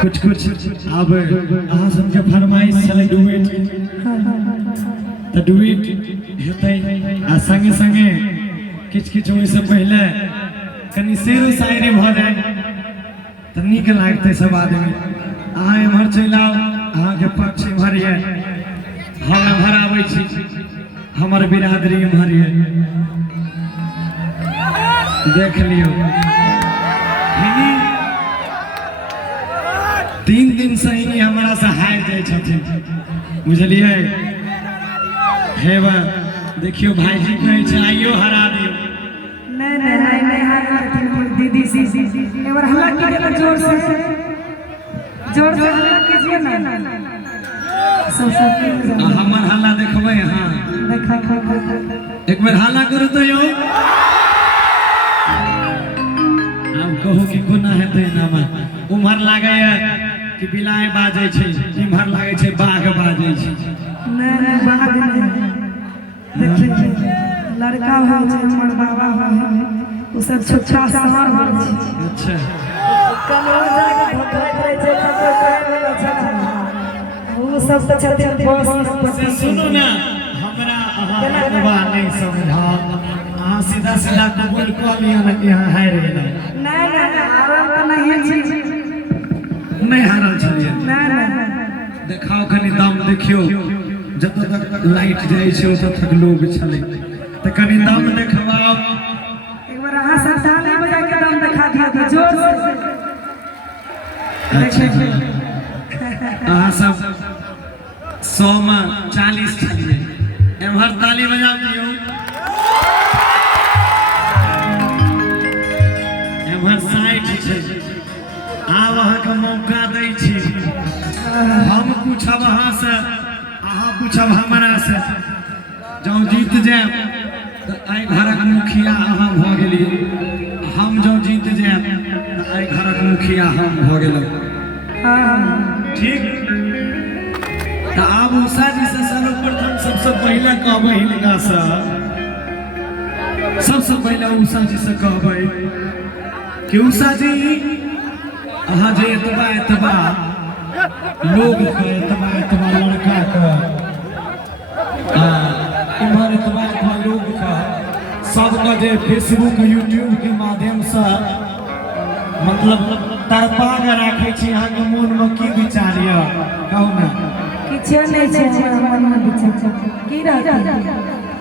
कुछ अब अहाँ सबके फरमाइश छलै डुएट तऽ डुएट हेतै आ संगे संगे किछ ओहिसँ पहिले कनि शेर शायरी भऽ जाय तऽ नीक लागतै सब आदमी। अहाँ एम्हर चलि आउ, अहाँके पक्ष एम्हर ये, हम एम्हर आबै छी, हमर बिरादरी एम्हर ये, देख लियौ। 3 दिन से ही हमरा से हार जाए छथिन, बुझलिए। हेबा देखियो भाईजी कहै छै आइयो हरा दियो। नहीं हारा दीदी सी एक बार हल्ला कीजिए ना, जोर से हल्ला कीजिए ना। हमर हल्ला देखबै अहाँ, एक बार हल्ला करू तो यौ। आब कहू कि कोना हेतै नामा। उम्हर लागै कि बिलाय बाजै छै, इम्हर लागै छै बाघ बाजै छै। नहीं बाघ नहीं, देखिए लड़का हो छै हमर बाबा हो, उ सब छोटा सामान हो छै। अच्छा कनो जाके भोटै करे छै, कतो करे वाला छै, उ सब से छथिन बस। से सुनो ना, हमरा अहाँ बाबा नहीं समझा, अहाँ सीधा सीधा कबूल कऽ लिअ ना कि अहाँ हारि गेलै। नहीं हारल तो नहीं छी, नहीं हारल छलियै। नहीं देखाओ कनि दाम, देखियो जतऽ तक लाइट जाइ छै ओतऽ तक लोग छलै, तऽ कनि दाम देखबाओ। एक बार अहाँ सब ताली बजा के दाम दिखा दिया तो जोर से। अच्छा अहाँ सब 100 में 40 छलियै, एम्हर ताली बजा दियौ, एम्हर 60 छै। आब अहाँके मौका दै छी, हम पूछब अहाँ से, अहाँ पूछब हमरा से। जँ जीत जाएब तऽ एहि घरक मुखिया अहाँ भऽ गेलियै, हम जँ जीत जाएब तऽ एहि घरक मुखिया हम भऽ गेलहुँ। ठीक, तऽ आब उषा जी से सर्वप्रथम सबसे पहले कहबै हिनका से, सबसे पहले उषा जी से कहबै कि उषा जी अहाँ जे एतबा लोग के एतबा लड़का के इम्हर एतबा लोग के सबके जे फेसबुक यूट्यूब के माध्यम से मतलब तरपा के राखै छी, अहाँके मोन में की विचार यऽ कहू ना। किछो नहीं छै हमर मन में विचार, की रहतै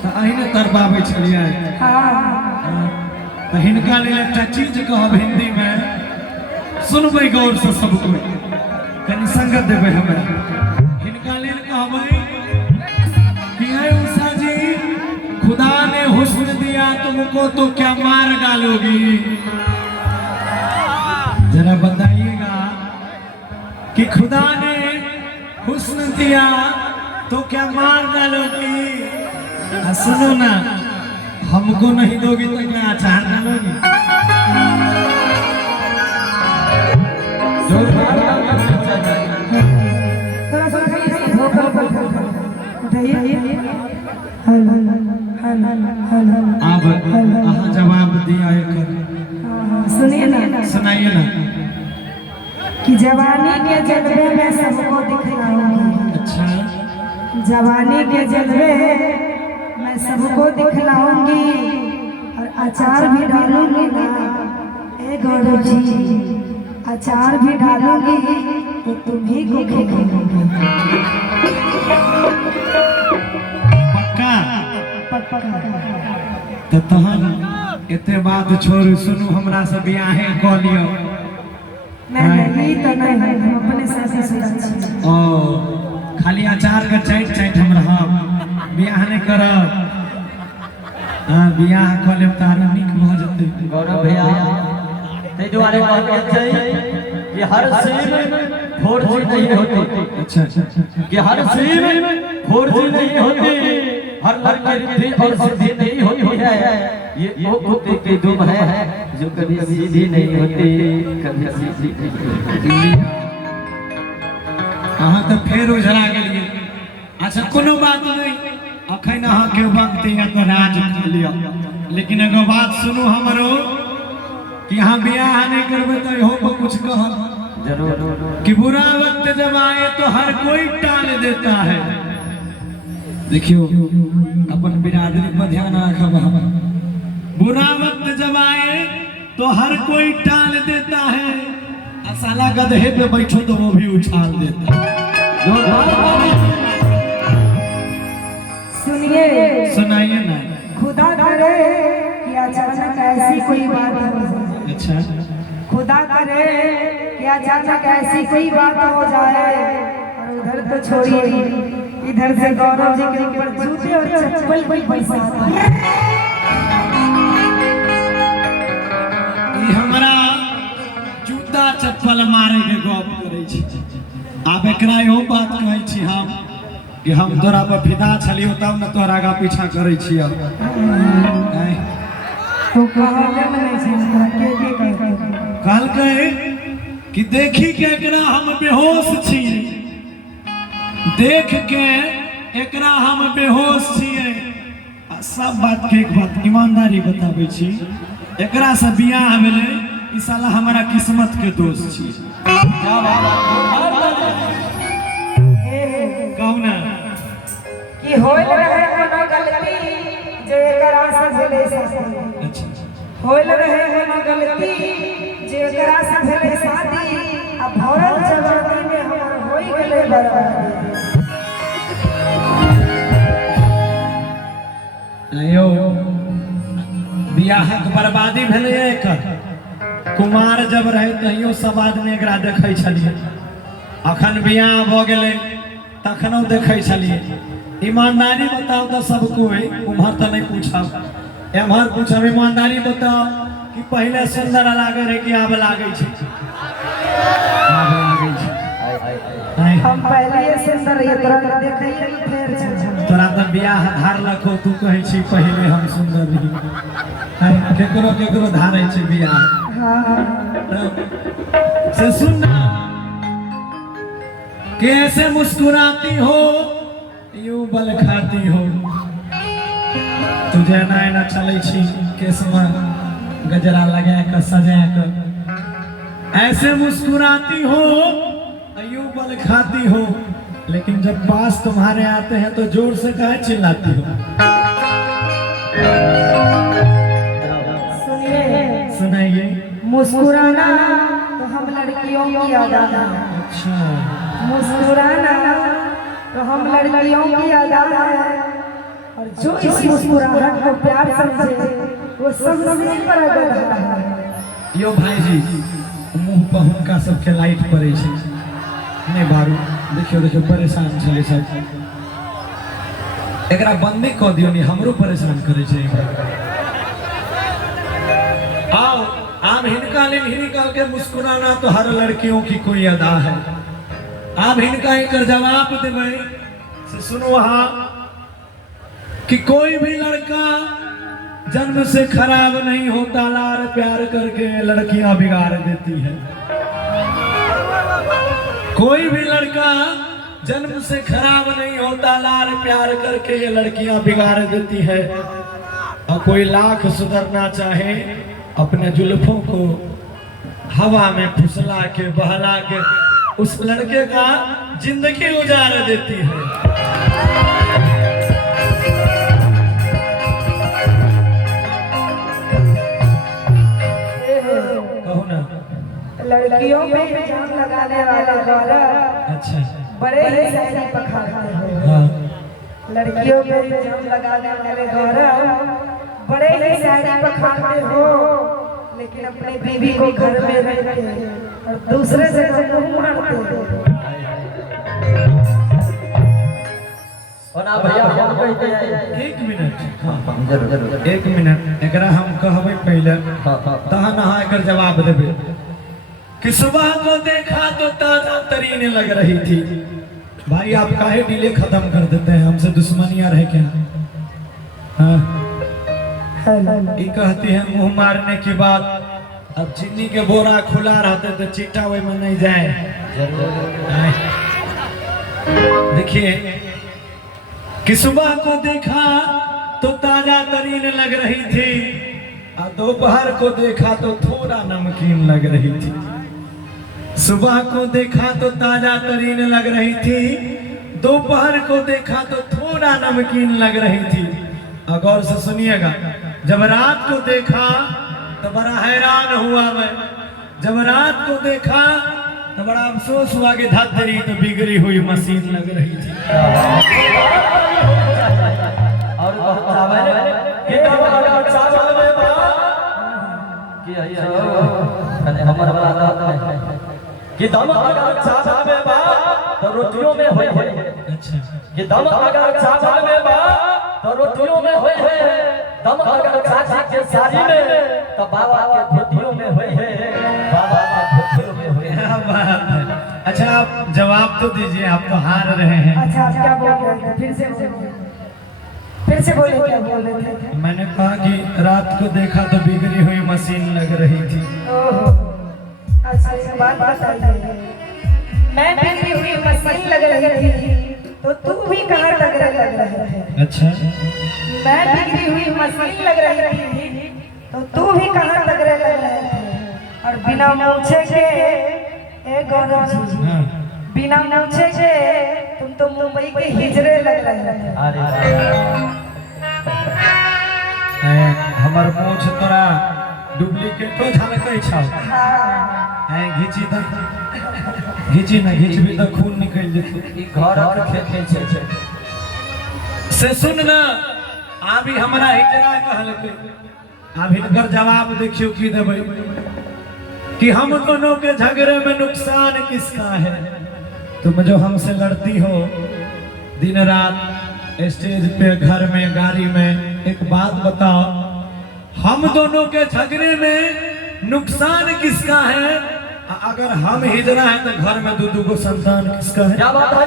तऽ अहिने तरपाबै छलियै। तऽ हिनका लेल एकटा चीज कहब हिंदी में, सुनबै गौर से सब कोई, कनि संगत देबै हमरा। हिनका लेल कहबै कि है उषा जी, खुदा ने हुस्न दिया तुमको तो क्या मार डालोगी। जरा बताइएगा कि खुदा ने हुस्न दिया तो क्या मार डालोगी। सुनो ना, हमको नहीं दोगी तो क्या अचार डालोगी। अब अहाँ जवाब दिया, सुनिए ना, सुनाइए ना। कि जवानी के जलवे में सबको दिखलाऊंगी। अच्छा, जवानी के जलवे मैं सबको दिखलाऊंगी, और अचार भी डालूंगी ना ए गौरव जी, अचार भी डालूंगी तो तुम्ही को खिलाऊंगी। पक्का? तो तहन एते बात छोड़ू, सुनू हमरा से बियाहे कऽ लियौ। नहीं तो नहीं, हम अपने साथी से ओ खाली अचार के चाट हम रहब, बियाह नहीं करब। हाँ बियाह कऽ लेब तऽ आरो नीक भऽ जेतै। गौरव भैया ते दुआरे कहते छै कि हर सीम 4G नहीं होती। अच्छा कि हर सीम 4G नहीं होती, हर लड़की रिद्धि और सिद्धि नहीं होती है। ये वो कुत्ते की दुम है जो कभी सीधी नहीं होती, कभी सीधी नहीं होती। अहाँ तो फेर उझरा गेलिए। अच्छा कोनो बात नहीं, अखन अहाँके वक्त यहाँ राज कर लिया, लेकिन एगो बात सुनू हमरो कि अहाँ बियाह नहीं करबै तो इहो पर कुछ कहब। जरूर। कि बुरा वक्त जब आए तो हर कोई टाल देता है। देखियो अपन बिरादरी पर ध्यान रखब। बुरा वक्त जब आए तो हर कोई टाल देता है, और साला गधे पे बैठो तो वो भी उछाल देता है। सुनिए, सुनाइए ना। खुदा करे कि अचानक ऐसी कोई बात हो जाए। अच्छा, खुदा करे कि अचानक ऐसी कोई बात हो जाए, और उधर तो छोड़िए, इधर से गौरव जी के ऊपर जूते और चप्पल कोई पैसा हमरा जूता चप्पल मारे के गप करे छी। आब एकरा इहो बात कहै छी हम कि हम तोरा पर फिदा छलियो तब न तोरा आगा पीछा करे छियो। तो कहलकै कि देखी के एकरा हम बेहोश छी, देख के एकरा हम बेहोश छियै। आ सब बात के एक बात ईमानदारी बताबै छी, एकरा से बियाह भेलै ई साला हमारा किस्मत के दोष छी। कहू ना कि होल रहे कोनो गलती जे एकरा से भेलै शादी। अच्छा, होल रहे कोनो गलती जे एकरा से भेलै शादी, आ भरल जवानी में हमर होई गेलै बर्बादी। आयो बियाहक बर्बादी भेलै एकर। कुमार जब रहे तहियो सब आदमी एकरा देखै छलिए, अखन बियाह भ गेलै तखनो देखै छलिए। ईमानदारी बताओ तो सब कोई उम्हर तो नहीं पूछब, एम्हर पूछब। ईमानदारी बताओ कि पहले सुंदर लागे रहे कि आब लागे छै? आब लागे छै। हम पहले सुंदर ये तरह देखै फेर छै। तोरा तो बियाह धार लखो, तू कहै छी पहले हम सुंदर रही। केकरो केकरो धारै छै बियाह। से सुनना, कैसे मुस्कुराती हो यूं बल खाती हो, तुझे ना चले छी केसमा गजरा लगा कर सजा कर। ऐसे मुस्कुराती हो यूं बल खाती हो, लेकिन जब पास तुम्हारे आते हैं तो जोर से कहे चिल्लाती हो। सुनिए, सुनाइए। मुस्कुराना तो हम लड़कियों की आदत है। अच्छा, मुस्कुराना तो हम लड़कियों की आदत है, और जो इस मुस्कुराहट को प्यार समझे वो सबसे बड़ा गधा है। यो भाई जी मुंह पर हुनका सबके लाइट पड़े छै नहीं बारू। देखियो देखियो परेशान छले सब, एकरा बंदी कह दियो नहीं, हमरो परेशान करे छै। आओ आप हिनका ले निकाल के मुस्कुराना तो हर लड़कियों की कोई अदा है। आप हिनका एक जवाब देवे से सुनो हाँ कि कोई भी लड़का जन्म से खराब नहीं होता, लार प्यार करके लड़कियां बिगाड़ देती है। कोई भी लड़का जन्म से खराब नहीं होता, लार प्यार करके ये लड़कियां बिगाड़ देती है। और कोई लाख सुधरना चाहे अपने जुल्फों को हवा में फुसला के बहला के उस लड़के का जिंदगी उजाड़ देती है। कहो ना। लड़कियों पे इल्जाम लगाने वाले गौरव अच्छा, बड़े ही शायरी पखारते हो। हाँ। लड़कियों पे इल्जाम लगाने वाले गौरव बड़े ही शायरी पखारते हो, लेकिन अपनी बीवी को घर में रख के और दूसरे से मुंह मारते हो। और आप भैया हम कहते हैं एक मिनट, हाँ जरूर एक मिनट, एकरा हम कहबे पहले तहन अहाँ एकर जवाब देबे कि सुबह को देखा तो ताजा तरीन लग रही थी। भाई आप काहे डीले खत्म कर देते हैं, हमसे दुश्मनियां रहे क्या? हाँ, ये कहती है मुंह मारने की बात। अब चीनी के बोरा खुला रहते तो चीटा वही में नहीं जाए। देखिए कि सुबह को देखा तो ताजा तरीन लग रही थी, और दोपहर को देखा तो थोड़ा नमकीन लग रही थी। सुबह को देखा तो ताजा तरीन लग रही थी, दोपहर को देखा तो थोड़ा नमकीन लग रही थी। और गौर से सुनिएगा, जब रात को देखा तो बड़ा हैरान हुआ मैं। जब रात को देखा तो बड़ा अफसोस हुआ कि धत्तरी तो बिगड़ी हुई मशीन लग रही थी। और चावल के चावल में कि हमर बात कि दम अगर चावल में बा तो रोटियों में होय है। अच्छा, कि दम अगर चावल में बा तो रोटियों में होय है। दम अगर चाचा के साड़ी में तो बाबा के धोतियों में होय है। बाबा के धोतियों में होय है। क्या बात है। अच्छा, आप जवाब तो दीजिए, आप तो हार रहे हैं। अच्छा, आप क्या बोल रहे थे? फिर से बोले, क्या बोल रहे थे? मैंने कहा कि रात को देखा तो बिगड़ी हुई मशीन लग रही थी। अच्छा, एक बात बताइए, मैं बिगड़ी हुई मशीन लग रही थी तो तू भी कहाँ लग रहा है? अच्छा, मैं बिगड़ी हुई मशीन लग रही थी तो तू भी कहाँ लग रहा है? और बिना मूछे के, ए गौरव जी, बिना मूछे के तुम तो मुंबई के हिजड़े लग रहे हैं। हमर मूछ तोरा डुप्लीकेटो झलकै छौ। घिची त घिची ना घिचबी तो खून निकल जेतै। घर खेते छै से सुन ना, अभी हमरा हिजड़ा कहलकै। अब इनकर जवाब देखियो की देबै कि हम दोनों के झगड़े में नुकसान किसका है? तुम जो हमसे लड़ती हो दिन रात स्टेज पे, घर में, गाड़ी में, एक बात बताओ, हम दोनों के झगड़े में नुकसान किसका है? अगर हम हिजड़ा है तो घर में दो को संतान किसका है? क्या बात है?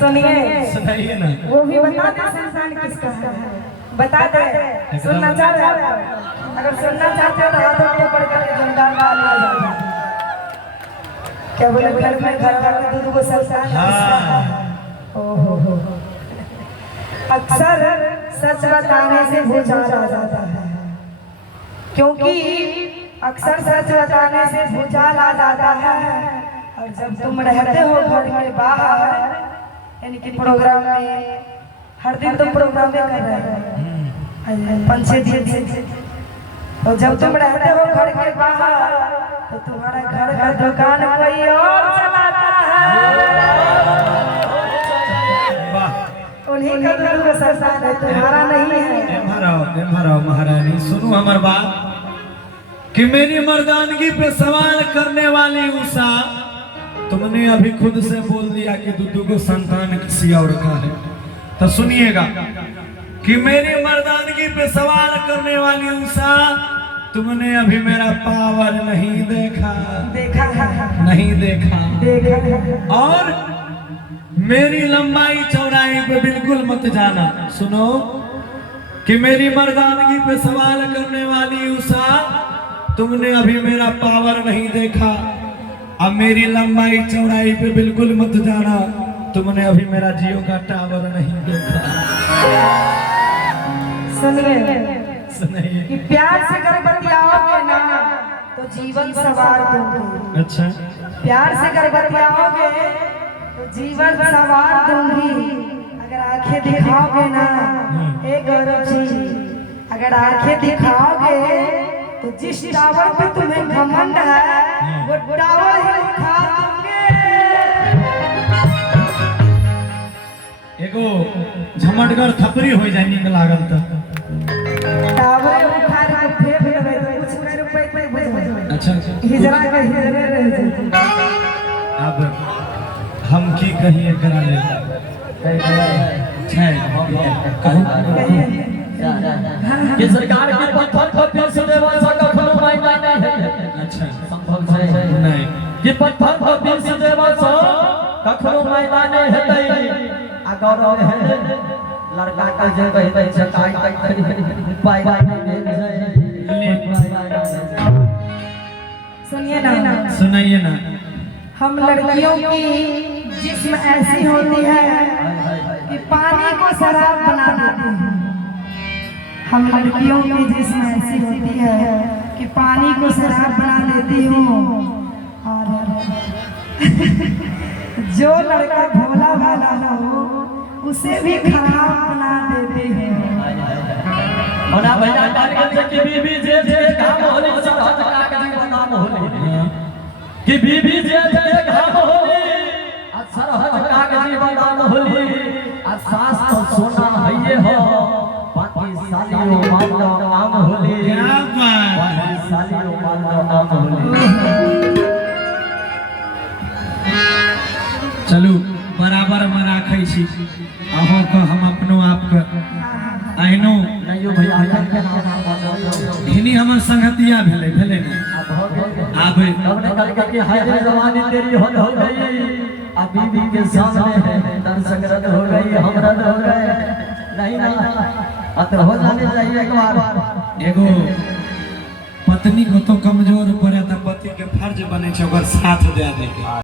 सुनिए, सुनाइए ना। वो भी बता दे संतान किसका है, बता दे। सुनना चाहते हो? अगर सुनना चाहते हो तो हाथों को पकड़ के जमदार डाल दिया। क्या बोले? घर में घर वाले दूध को संतान। ओहो, अक्सर सच बताने से भूचाल आ जाता है, क्योंकि अक्सर सच बताने से भूचाल आ जाता है। और जब तुम रहते हो घर के बाहर, यानी कि प्रोग्राम में, हर दिन तुम प्रोग्राम में कर रहे हो 5-6 दिन से, तो जब तुम रहते हो घर के बाहर तो तुम्हारा घर का दुकान कोई और चलाता है। उन्हीं का दूध का संतान है, तुम्हारा नहीं है। महारानी, सुनो हमार बात कि मेरी मर्दानगी पे सवाल करने वाली उषा, तुमने अभी खुद से बोल दिया कि दूधू को संतान किसी और का है। तो सुनिएगा कि मेरी मर्दानगी पे सवाल करने वाली उषा, तुमने अभी मेरा पावर नहीं देखा। नहीं देखा। और मेरी लंबाई चौड़ाई पे बिल्कुल मत जाना। सुनो कि मेरी मर्दानगी पे सवाल करने वाली उषा, तुमने अभी मेरा पावर नहीं देखा। अब मेरी लंबाई चौड़ाई पे बिल्कुल मत जाना, तुमने अभी मेरा जियो का टावर नहीं देखा। सुनिए कि प्यार से अगर बतियाओगे ना तो जीवन सवार दूंगी। अच्छा, प्यार से अगर बतियाओगे तो जीवन सवार दूंगी। अगर आंखें दिखाओगे ना, ए गौरव जी, अगर आंखें दिखाओगे तो जिस टावर पे तुम्हें घमंड है वो टावर ही उठा दूंगे। एगो झमटगर थपरी हो जाए नींद लागल तो टावर उठा के फेंक देबै तो कुछ रुपए पे बुझबै। अच्छा, हिजड़ा के हिजड़े रह जेतै। अब हम की कहिए करा ले कि सरकार के पत्थर पर फिर से देवा कखनो मायना नहीं है। अच्छा, संभव है नहीं कि पत्थर पर फिर से देवा कखनो मायना नहीं है। अगर है लड़का का जे कहै छै काई काई पाई सुनिए ना, सुनाइए ना। हम लड़कियों की जिस्म ऐसी होती है कि पानी को शराब बना देती है। हम लड़कियों की जिस्म ऐसी होती है कि पानी पानी को शराब बना देती हूँ और जो लड़का भोला भाला हो उसे भी खराब बना देती हूँ। और अब भैया कार्यक्रम से कि बीबी जे काम होली सरहद कागजी बदाम होली कि बीबी जे काम होली आ सरहद कागजी बदाम होली आ सास तो सोना हइये हो बाकी सालियों मान लो नाम होली क्या बात बाकी सालियों मान लो नाम होली। चलू बराबर में राखै छी अहों के हम अपनो आप के अहिनो नहीं यो भैया के नाम हिनी हमर संगतिया भेले ने आबे हमने कल के हाय रे जवानी तेरी हो गई अब बीबी के सामने दर्शक रद्द हो गई हम रद्द हो गए नहीं अब हो जाने चाहिए एक बार। एगो पत्नी को तो कमजोर पड़े त पति के फर्ज बने छै ओकर साथ दे दे के।